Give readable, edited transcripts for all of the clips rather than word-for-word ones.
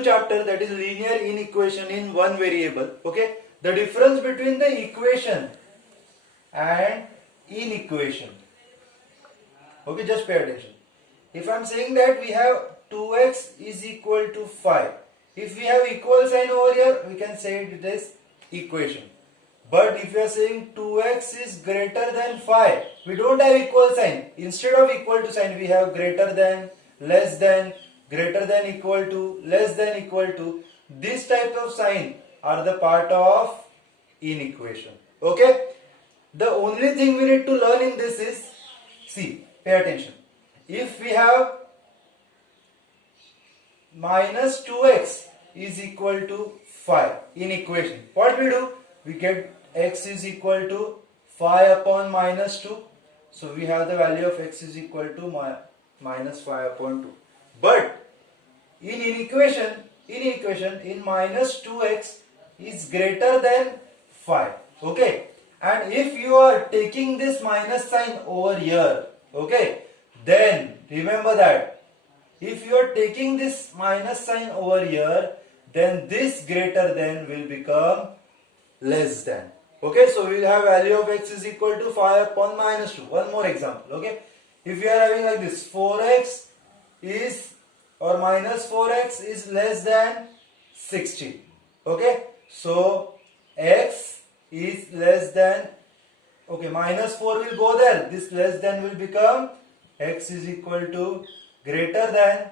new chapter, that is linear inequation in one variable. Okay, the difference between the equation and inequation. Okay, just pay attention. If I am saying that we have 2x is equal to 5, if we have equal sign over here, we can say it is equation. But if we are saying 2x is greater than 5, we don't have equal sign. Instead of equal to sign, we have greater than, less than, greater than equal to, less than equal to. This type of sign are the part of inequation. Okay? The only thing we need to learn in this is, see, pay attention. If we have minus 2x is equal to 5 in equation, what we do? We get x is equal to 5 upon minus 2. So we have the value of x is equal to minus 5 upon 2. But in equation, in minus 2x is greater than 5. Okay. And if you are taking this minus sign over here, okay, then remember that if you are taking this minus sign over here, then this greater than will become less than. Okay, so we will have value of x is equal to 5 upon minus 2. One more example. Okay, if you are having like this, 4x is or minus 4x is less than 16. Okay, so x is less than, okay, minus 4 will go there. This less than will become x is equal to greater than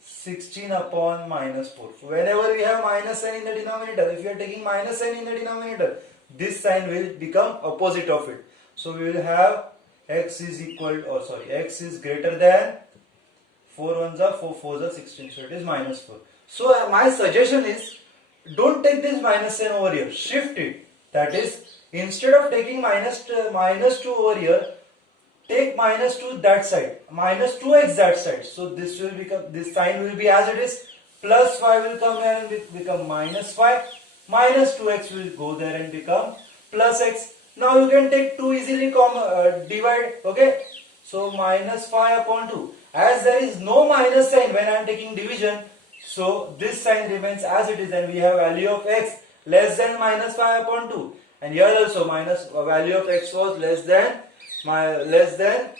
16 upon minus 4. So whenever we have minus sign in the denominator, if you are taking minus sign in the denominator, this sign will become opposite of it. So we will have x is equal, x is greater than 4 ones are 4 4s are 16. So it is minus 4. So my suggestion is, don't take this minus sign over here. Shift it. That is, instead of taking minus 2 over here, take minus 2 that side, minus 2x that side. So this will become, this sign will be as it is, plus 5 will come here and become minus 5, minus 2x will go there and become plus x. Now you can take 2 easily, divide, okay. So minus 5 upon 2. As there is no minus sign when I am taking division, so this sign remains as it is, and we have value of x less than minus 5 upon 2. And here also minus value of x was less than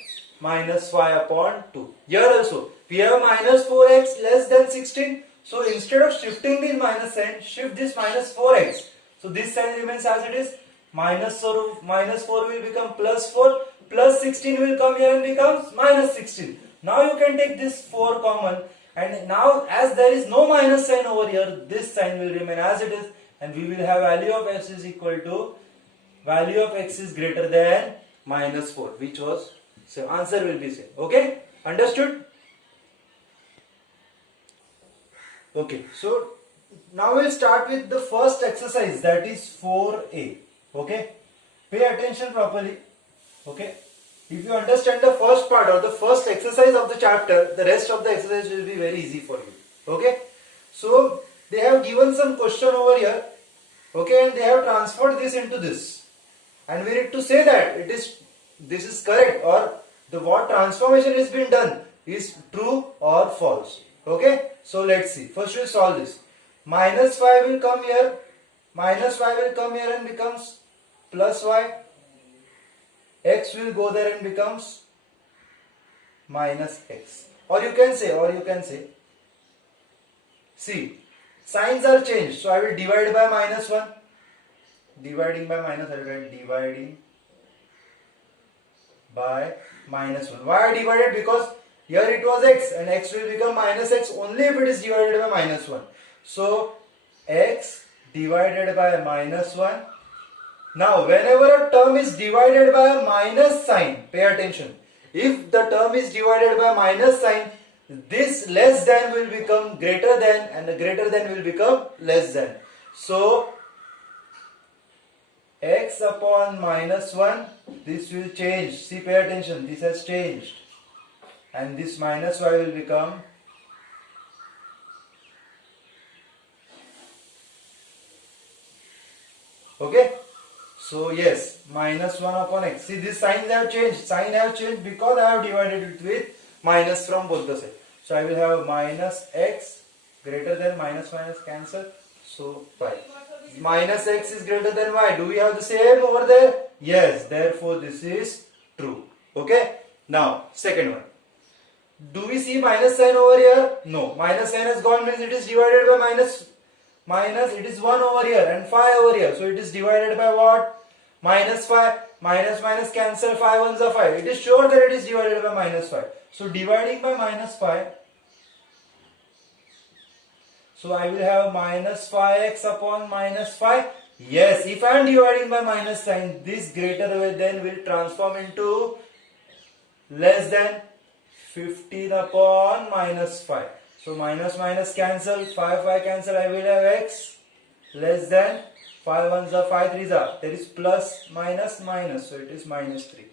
minus 5 upon 2. Here also we have minus 4x less than 16. So instead of shifting this minus sign, shift this minus 4x. So this sign remains as it is. Minus 4 will become plus 4. Plus 16 will come here and becomes minus 16. Now you can take this 4 common. And now as there is no minus sign over here, this sign will remain as it is. And we will have value of x is equal to, value of x is greater than minus 4, which was, so answer will be same. Okay, understood? Okay, so now we'll start with the first exercise, that is 4a. Okay, pay attention properly. Okay, if you understand the first part or the first exercise of the chapter, the rest of the exercise will be very easy for you. Okay, so they have given some question over here. Okay, and they have transferred this into this, and we need to say that this is correct, or the what transformation is being done is true or false. Okay, so let's see. First we'll solve this. Minus 5 will come here. Minus 5 will come here and becomes plus y. X will go there and becomes minus x. Or you can say, see, signs are changed. So I will divide by minus 1. Dividing by minus, I will write dividing by minus 1. Why I divided? Because here it was x and x will become minus x only if it is divided by minus 1. So x divided by minus 1. Now whenever a term is divided by a minus sign, pay attention. If the term is divided by minus sign, this less than will become greater than and the greater than will become less than. So x upon minus 1, this will change. See, pay attention, this has changed. And this minus y will become okay. So yes, minus 1 upon x. See, these signs have changed. Sign have changed because I have divided it with minus from both the sides. So I will have minus x greater than minus minus cancel, so y. Minus x is greater than y. Do we have the same over there? Yes, therefore this is true. Okay. Now second one. Do we see minus sign over here? No. Minus sign has gone, means it is divided by minus it is 1 over here and 5 over here. So it is divided by what? Minus 5. Minus minus cancel, 5 ones are 5. It is sure that it is divided by minus 5. So dividing by minus 5. So I will have minus 5x upon minus 5. Yes, if I am dividing by minus sign, this greater than will transform into less than 15 upon minus 5. So minus minus cancel, 5 cancel, I will have x less than 5 ones are 5 threes are. There is plus minus minus, so it is minus 3.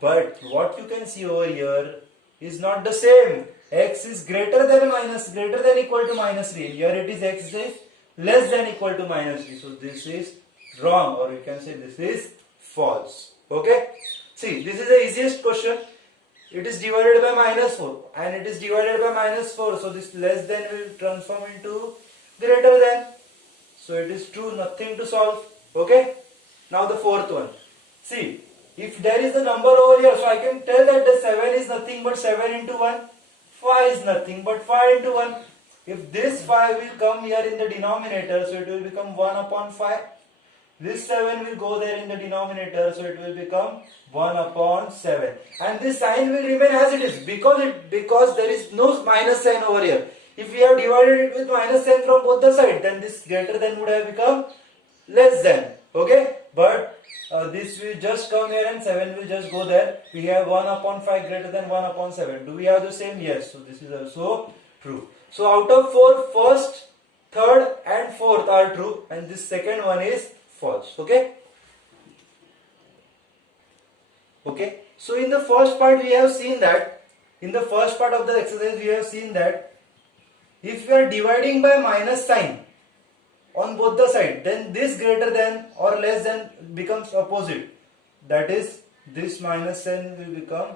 But what you can see over here is not the same. X is greater than equal to minus 3. Here it is x is less than equal to minus 3. So this is wrong, or you can say this is false. Okay. See, this is the easiest question. It is divided by minus 4 and it is divided by minus 4. So this less than will transform into greater than. So it is true, nothing to solve. Okay. Now the fourth one. See, if there is a number over here, so I can tell that the 7 is nothing but 7 into 1. 5 is nothing but 5 into 1. If this 5 will come here in the denominator, so it will become 1 upon 5. This 7 will go there in the denominator, so it will become 1 upon 7. And this sign will remain as it is because there is no minus sign over here. If we have divided it with minus sign from both the sides, then this greater than would have become less than. Okay, but this will just come here and 7 will just go there. We have 1 upon 5 greater than 1 upon 7. Do we have the same? Yes. So this is also true. So out of 4, first, third and fourth are true and this second one is false. Okay. Okay. So in the first part we have seen that, in the first part of the exercise we have seen that if we are dividing by minus sign on both the sides, then this greater than or less than becomes opposite. That is, this minus sign will become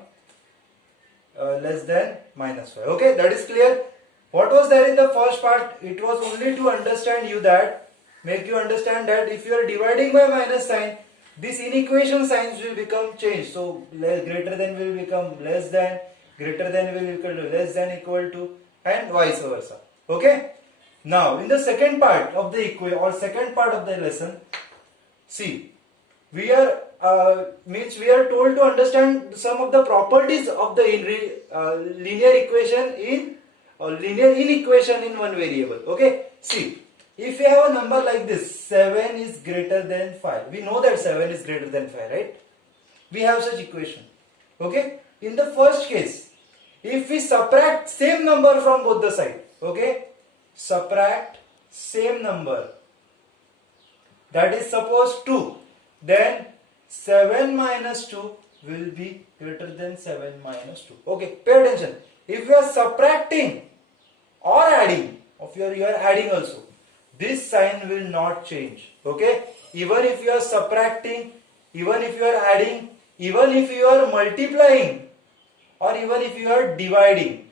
less than minus 5. Okay, that is clear. What was there in the first part? It was only to understand you that, make you understand that if you are dividing by minus sign, these inequation signs will become changed. So greater than will become less than, greater than will equal to less than equal to, and vice versa. Okay. Now in the second part of the equation or second part of the lesson, see, we are told to understand some of the properties of the linear equation in linear inequation in one variable. Okay. See, if we have a number like this, 7 is greater than 5. We know that 7 is greater than 5, right? We have such equation. Okay. In the first case, if we subtract same number from both the sides, okay, subtract same number, that is suppose 2, then 7 minus 2 will be greater than 7 minus 2. Okay, pay attention. If you are subtracting or adding, you are adding also, this sign will not change. Okay, even if you are subtracting, even if you are adding, even if you are multiplying, or even if you are dividing.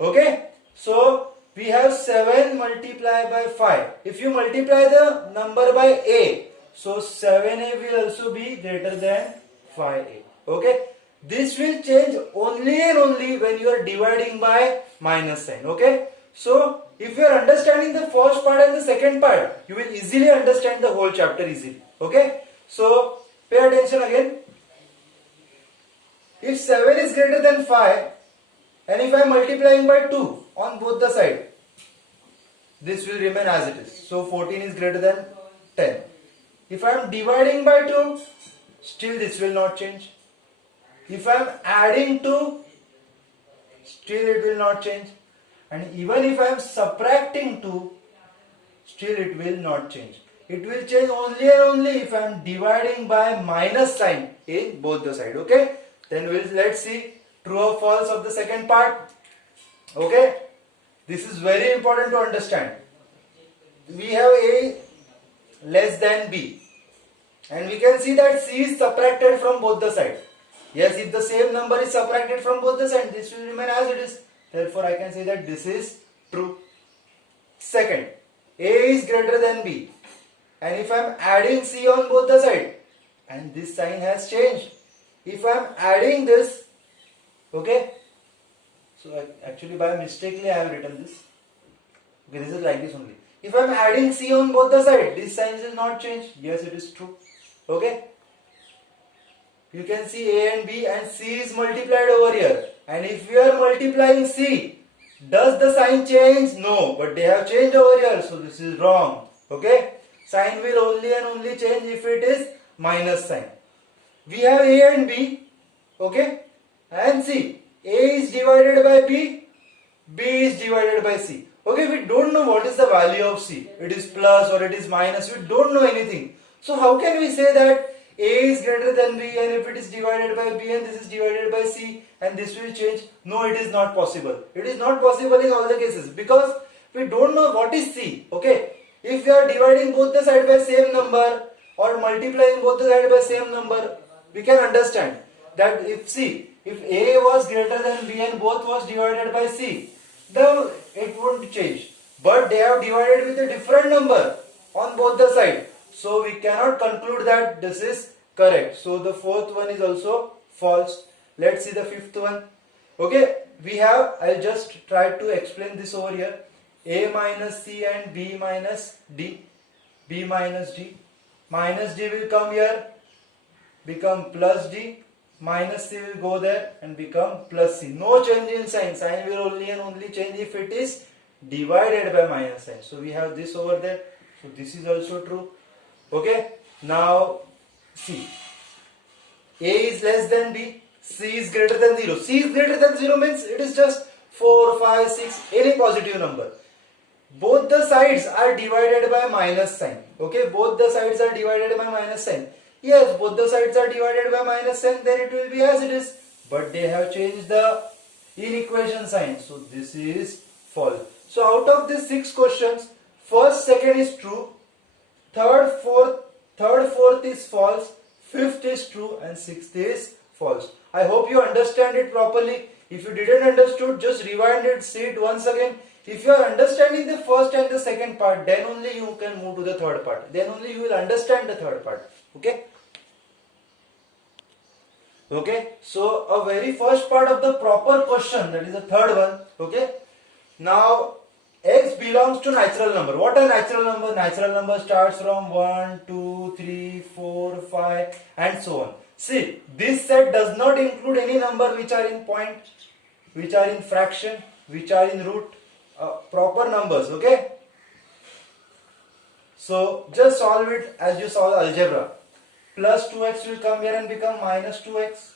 Okay, so we have 7 multiplied by 5. If you multiply the number by a, so 7a will also be greater than 5a. Okay, this will change only and only when you are dividing by minus sign. Okay, so if you are understanding the first part and the second part, you will easily understand the whole chapter easily. Okay, so pay attention again. If 7 is greater than 5 and if I am multiplying by 2 on both the sides, this will remain as it is. So 14 is greater than 10. If I am dividing by 2, still this will not change. If I am adding 2, still it will not change. And even if I am subtracting 2, still it will not change. It will change only and only if I am dividing by minus sign in both the sides. Okay. Then let's see true or false of the second part. Okay. This is very important to understand. We have A less than B. And we can see that C is subtracted from both the sides. Yes, if the same number is subtracted from both the sides, this will remain as it is. Therefore, I can say that this is true. Second, A is greater than B, and if I am adding C on both the side, and this sign has changed. If I am adding this, okay, so actually by mistakenly I have written this. Okay, this is like this only. If I am adding C on both the sides, this sign will not change. Yes, it is true. Okay. You can see A and B and C is multiplied over here. And if we are multiplying C, does the sign change? No, but they have changed over here. So this is wrong. Okay. Sign will only and only change if it is minus sign. We have A and B. Okay. And C. A is divided by B. B is divided by C. Okay, we don't know what is the value of C. It is plus or it is minus. We don't know anything. So how can we say that A is greater than B, and if it is divided by B and this is divided by C and this will change? No, it is not possible. It is not possible in all the cases because we don't know what is C. Okay, if we are dividing both the sides by same number or multiplying both the sides by same number, we can understand that if A was greater than B and both was divided by C, then it won't change. But they have divided with a different number on both the sides. So we cannot conclude that this is correct. So the fourth one is also false. Let's see the fifth one. Okay, I'll just try to explain this over here. A minus C and B minus D. B minus D. Minus D will come here, become plus D. Minus C will go there and become plus C. No change in sign. Sign will only and only change if it is divided by minus sign. So we have this over there. So this is also true. Okay. Now C. A is less than B. C is greater than 0. C is greater than 0 means it is just 4, 5, 6, any positive number. Both the sides are divided by minus sign. Okay. Both the sides are divided by minus sign. Yes, both the sides are divided by minus sign, then it will be as it is. But they have changed the inequation sign. So this is false. So out of these 6 questions, first, second is true, third, fourth is false, fifth is true, and sixth is false. I hope you understand it properly. If you didn't understood, just rewind it, see it once again. If you are understanding the first and the second part, then only you can move to the third part. Then only you will understand the third part. Okay? Okay, so a very first part of the proper question, that is the third one. Okay, now x belongs to natural number. What are natural number? Natural number starts from 1, 2, 3, 4, 5 and so on. See, this set does not include any number which are in point, which are in fraction, which are in root, proper numbers. Okay, so just solve it as you solve algebra. Plus 2x will come here and become minus 2x.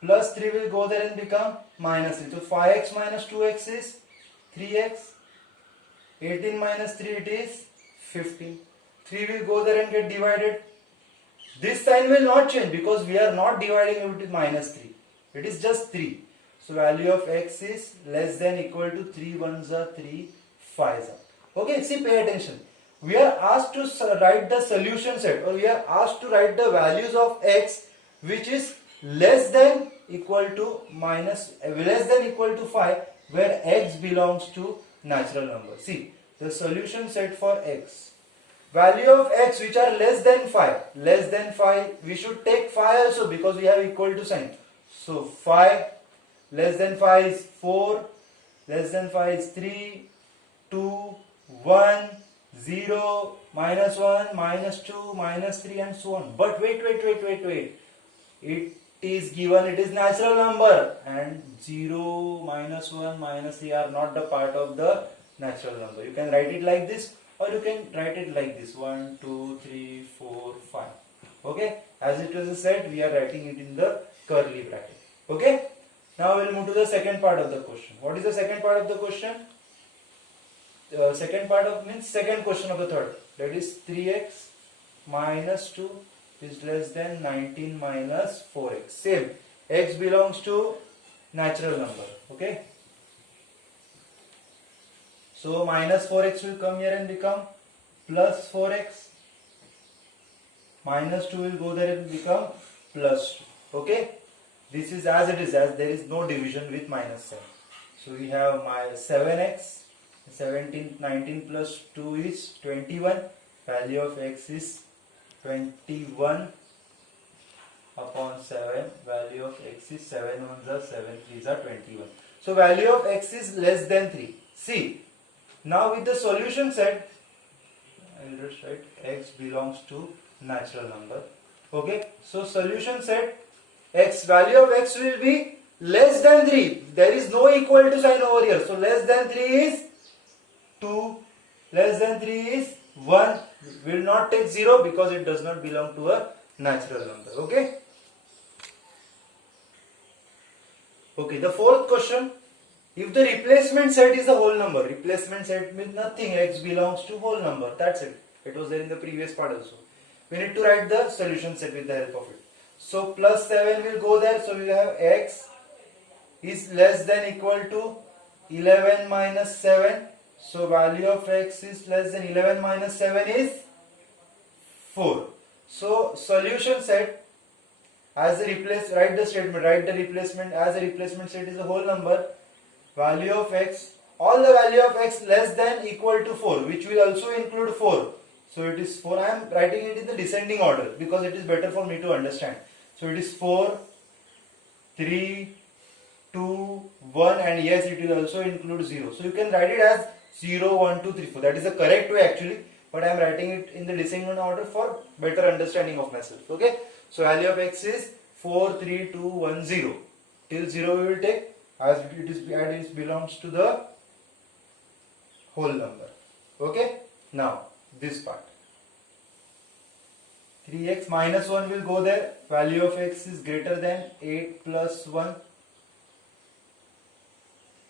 Plus 3 will go there and become minus 3. So 5x minus 2x is 3x. 18 minus 3 it is 15. 3 will go there and get divided. This sign will not change because we are not dividing it with minus 3. It is just 3. So value of x is less than equal to 3 ones are 3. 5. Okay, see, pay attention. We are asked to write the solution set, or we are asked to write the values of x which is less than equal to 5, where x belongs to natural number. See, the solution set for x. Value of x which are less than 5, we should take 5 also because we have equal to sign. So 5, less than 5 is 4, less than 5 is 3, 2, 1, 0, minus 1, minus 2, minus 3 and so on. But wait. It is given, it is natural number, and 0, minus 1, minus 3 are not the part of the natural number. You can write it like this or you can write it like this. 1, 2, 3, 4, 5. Okay, as it was said, we are writing it in the curly bracket. Okay, now we'll move to the second part of the question. What is the second part of the question? Second part of means second question of the third, that is 3x minus 2 is less than 19 minus 4x. Same, x belongs to natural number. Okay, so minus 4x will come here and become plus 4x, minus 2 will go there and become plus 2. Okay, this is as it is, as there is no division with minus 7. So we have my 7x, 17, 19 plus 2 is 21. Value of x is 21 upon 7. Value of x is 7 ones are 7 3s are 21. So value of x is less than 3. See, now with the solution set, I will just write x belongs to natural number. Okay, so solution set, x, value of x will be less than 3. There is no equal to sign over here. So less than 3 is 2, less than 3 is 1. We will not take 0 because it does not belong to a natural number. Okay. Okay, the fourth question. If the replacement set is a whole number, replacement set means nothing, x belongs to whole number. That's it. It was there in the previous part also. We need to write the solution set with the help of it. So plus 7 will go there. So we have x is less than equal to 11 minus 7. So value of x is less than 11 minus 7 is 4. So solution set as a write the statement, write the replacement as a replacement set is a whole number. Value of x, all the value of x less than equal to 4, which will also include 4. So it is 4. I am writing it in the descending order because it is better for me to understand. So it is 4, 3, 2, 1, and yes, it will also include 0. So you can write it as 0, 1, 2, 3, 4. That is the correct way actually, but I am writing it in the descending order for better understanding of myself. Okay. So value of x is 4, 3, 2, 1, 0. Till 0 we will take, as it belongs to the whole number. Okay. Now this part, 3x minus 1 will go there. Value of x is greater than 8 plus 1.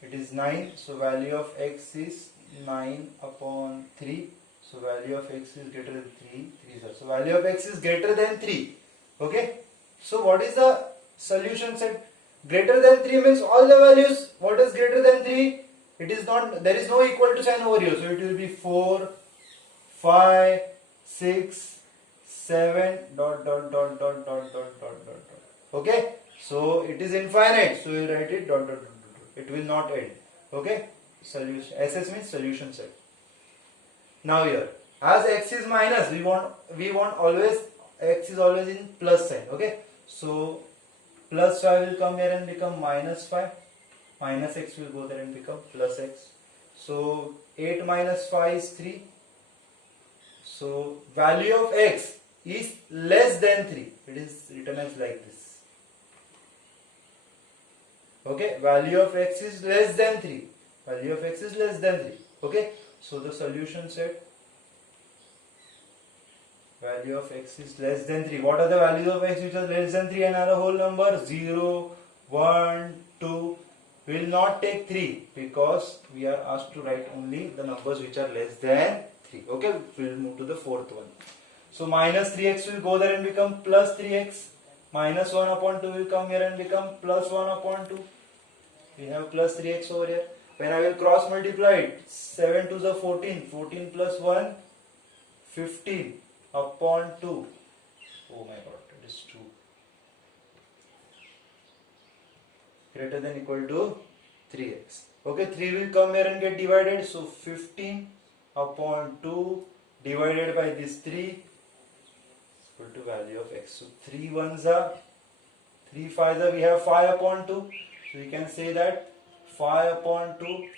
It is 9. So value of x is 9 upon 3. So value of x is greater than 3. So value of x is greater than 3. Okay. So what is the solution set? Greater than 3 means all the values. What is greater than 3? It is not, there is no equal to sign over here. So it will be 4, 5, 6, 7, dot, dot, dot, dot, dot, dot, dot, dot, dot. Okay. So it is infinite. So you write it dot, dot, dot, dot. It will not end. Okay. Solution. SS means solution set. Now here, as x is minus, we want always, x is always in plus sign. Okay. So plus 5 will come here and become minus 5. Minus x will go there and become plus x. So 8 minus 5 is 3. So value of x is less than 3. It is written as like this. Okay. Value of x is less than 3. Value of x is less than 3. Okay. So the solution set, value of x is less than 3. What are the values of x which are less than 3 and are a whole number? 0, 1, 2. We will not take 3 because we are asked to write only the numbers which are less than 3. Okay, we will move to the fourth one. So minus 3x will go there and become plus 3x. Minus 1 upon 2 will come here and become plus 1 upon 2. We have plus 3x over here. When I will cross multiply it, 7 to the 14. 14 plus 1, 15 upon 2. Oh my god, it is 2. Greater than equal to 3x. Okay, 3 will come here and get divided. So 15 upon 2 divided by this 3 is equal to value of x. So 3 ones are, 3 5s are, we have 5 upon 2. So we can say that 5 upon 2,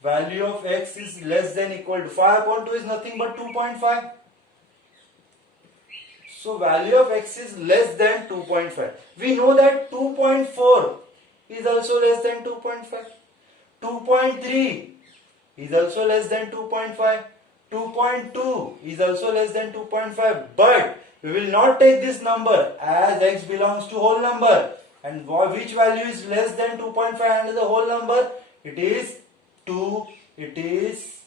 value of x is less than equal to, 5 upon 2 is nothing but 2.5. So value of x is less than 2.5. We know that 2.4 is also less than 2.5. 2.3 is also less than 2.5. 2.2 is also less than 2.5. But we will not take this number as x belongs to whole number. And which value is less than 2.5 under the whole number? It is 2, it is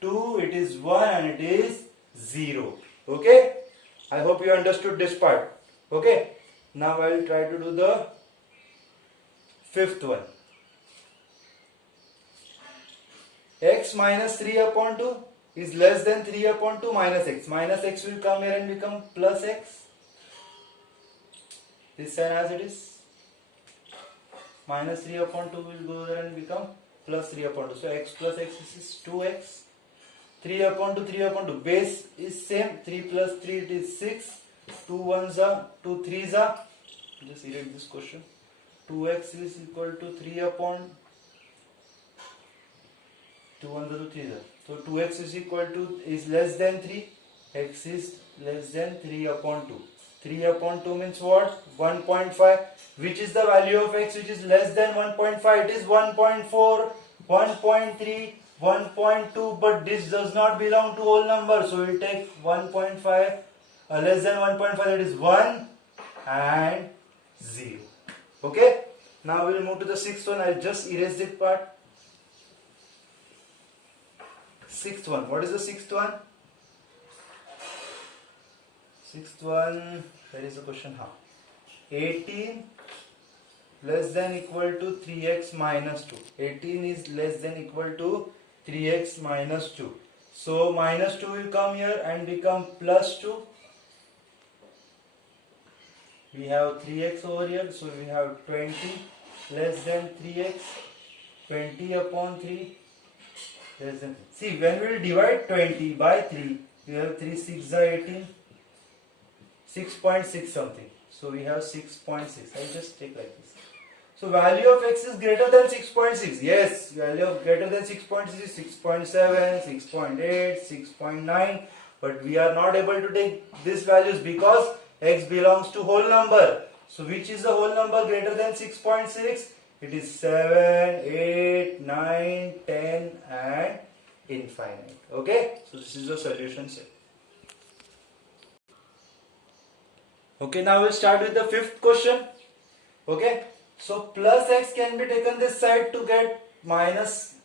2, it is 1 and it is 0. Okay? I hope you understood this part. Okay? Now I will try to do the fifth one. X minus 3 upon 2 is less than 3 upon 2 minus x. Minus x will come here and become plus x. this sign as it is. Minus 3 upon 2 will go there and become plus 3 upon 2. So x plus x is 2x. 3 upon 2, 3 upon 2. Base is same. 3 plus 3 it is 6. 2 ones are, 2 threes are. Just erase this question. 2x is equal to 3 upon 2 ones are 2 threes are. So 2x is equal to is less than 3. X is less than 3 upon 2. 3 upon 2 means what? 1.5. Which is the value of x which is less than 1.5? It is 1.4, 1.3, 1.2, but this does not belong to whole number. So we will take 1.5, less than 1.5, that is 1 and 0. Okay? Now we will move to the sixth one. I will just erase this part. Sixth one. What is the sixth one? Sixth one, where is the question? 18 less than equal to 3x minus 2. 18 is less than equal to 3x minus 2. So minus 2 will come here and become plus 2. We have 3x over here, so we have 20 less than 3x. 20 upon 3 less than 3. See, when we will divide 20 by 3, we have 3 6 are 18. 6.6 something. So we have 6.6. I'll just take like this. So value of x is greater than 6.6. Yes, value of greater than 6.6 is 6.7, 6.8, 6.9. But we are not able to take these values because x belongs to whole number. So which is the whole number greater than 6.6? It is 7, 8, 9, 10 and infinite. Okay. So this is the solution set. Okay, now we'll start with the fifth question. Okay, so plus x can be taken this side to get minus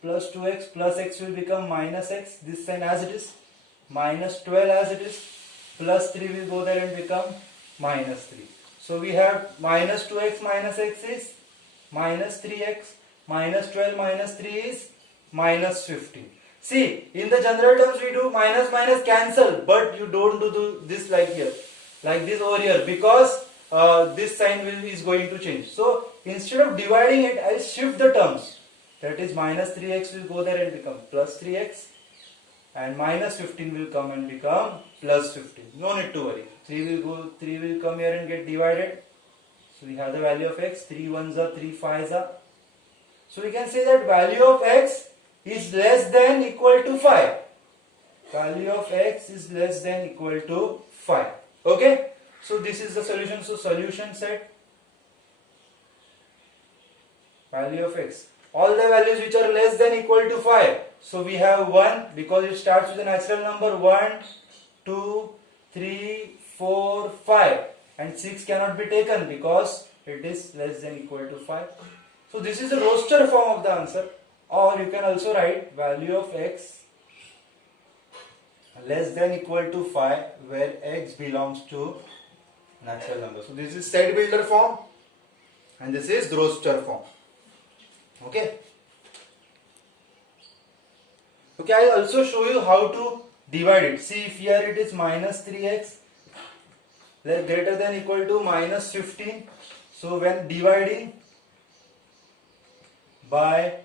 plus 2x plus x will become minus x, this sign as it is, minus 12 as it is, plus 3 will go there and become minus 3. So we have minus 2x minus x is minus 3x, minus 12 minus 3 is minus 15. See, in the general terms we do minus minus cancel, but you don't do this like here, like this over here, because this sign is going to change. So instead of dividing it, I will shift the terms. That is minus 3x will go there and become plus 3x, and minus 15 will come and become plus 15. No need to worry. 3 will come here and get divided. So we have the value of x. 3 ones are 3 5s are. So we can say that value of x is less than equal to 5. Value of x is less than equal to 5. Okay. So this is the solution. So solution set, value of x, all the values which are less than equal to 5. So we have 1 because it starts with a natural number, 1, 2, 3, 4, 5, and 6 cannot be taken because it is less than equal to 5. So this is the roster form of the answer. Or you can also write value of x less than equal to 5 where x belongs to natural number. So this is set builder form and this is roster form. Okay. Okay, I will also show you how to divide it. See, if here it is minus 3x greater than equal to minus 15. So when dividing by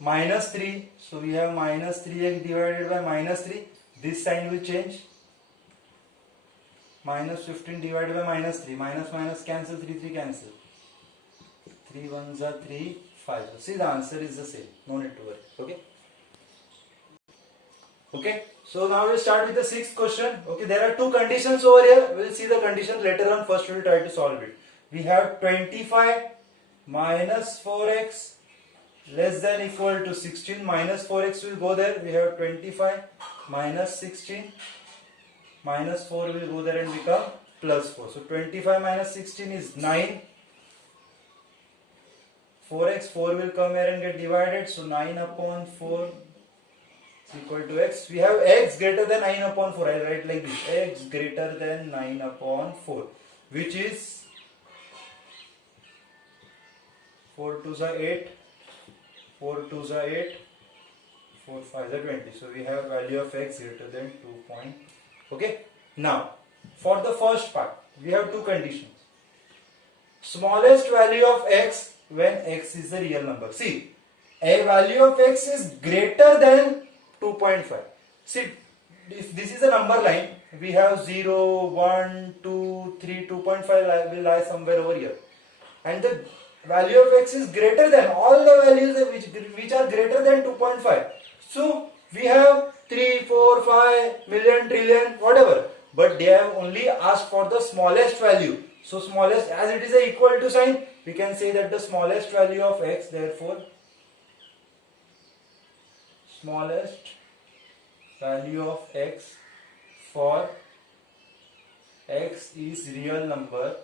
minus 3, so we have minus 3x divided by minus 3, this sign will change. Minus 15 divided by minus 3, minus minus cancel, 3 3 cancel, 3 ones are 3 5. See, the answer is the same, no need to worry. Okay. Okay, so now we'll start with the sixth question. Okay, there are two conditions over here. We'll see the conditions later on. First we'll try to solve it. We have 25 minus 4x less than equal to 16. Minus 4x will go there. We have 25 minus 16. Minus 4 will go there and become plus 4. So 25 minus 16 is 9. 4x, 4 will come here and get divided. So 9 upon 4 is equal to x. We have x greater than 9 upon 4. I write like this. X greater than 9 upon 4. Which is 4 2s are 8. 4 2s are 8. 4 5s are 20. So we have value of x greater than 2 point. Okay. Now, for the first part, we have two conditions. Smallest value of x when x is a real number. See, a value of x is greater than 2.5. See, if this is a number line, we have 0, 1, 2, 3, 2.5 will lie somewhere over here. And the value of x is greater than all the values which are greater than 2.5. So, we have 3, 4, 5, million, trillion, whatever. But they have only asked for the smallest value. So, smallest, as it is a equal to sign, we can say that the smallest value of x, therefore, smallest value of x for x is real number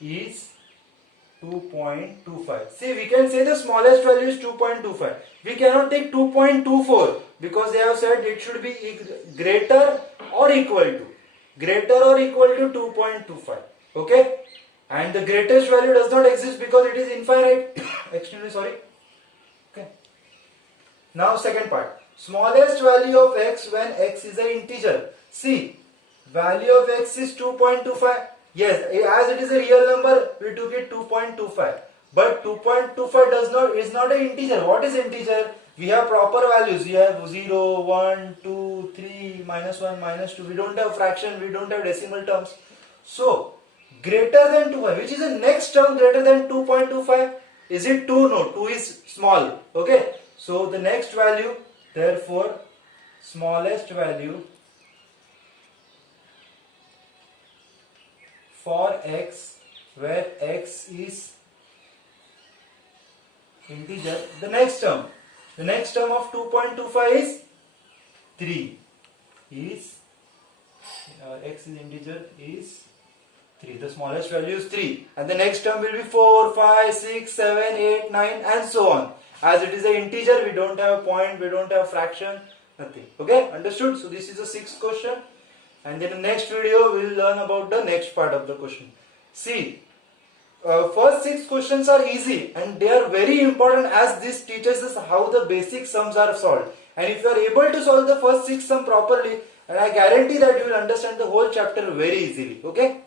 is 2.25. See, we can say the smallest value is 2.25. We cannot take 2.24 because they have said it should be greater or equal to. Greater or equal to 2.25. Okay? And the greatest value does not exist because it is infinite. Extremely sorry. Okay. Now second part. Smallest value of x when x is an integer. See, value of x is 2.25. Yes, as it is a real number, we took it 2.25. But 2.25 is not an integer. What is integer? We have proper values. We have 0, 1, 2, 3, minus 1, minus 2. We don't have fraction, we don't have decimal terms. So, greater than 2, which is the next term greater than 2.25? Is it 2? No, 2 is small. Okay. So, the next value, therefore, smallest value for x where x is integer, the next term of 2.25 is 3 is x is integer is 3, the smallest value is 3, and the next term will be 4, 5, 6, 7, 8, 9 and so on. As it is an integer, we don't have point, we don't have fraction, nothing. Okay, understood? So this is the sixth question. And in the next video, we will learn about the next part of the question. See, first 6 questions are easy and they are very important as this teaches us how the basic sums are solved. And if you are able to solve the first 6 sums properly, and I guarantee that you will understand the whole chapter very easily. Okay.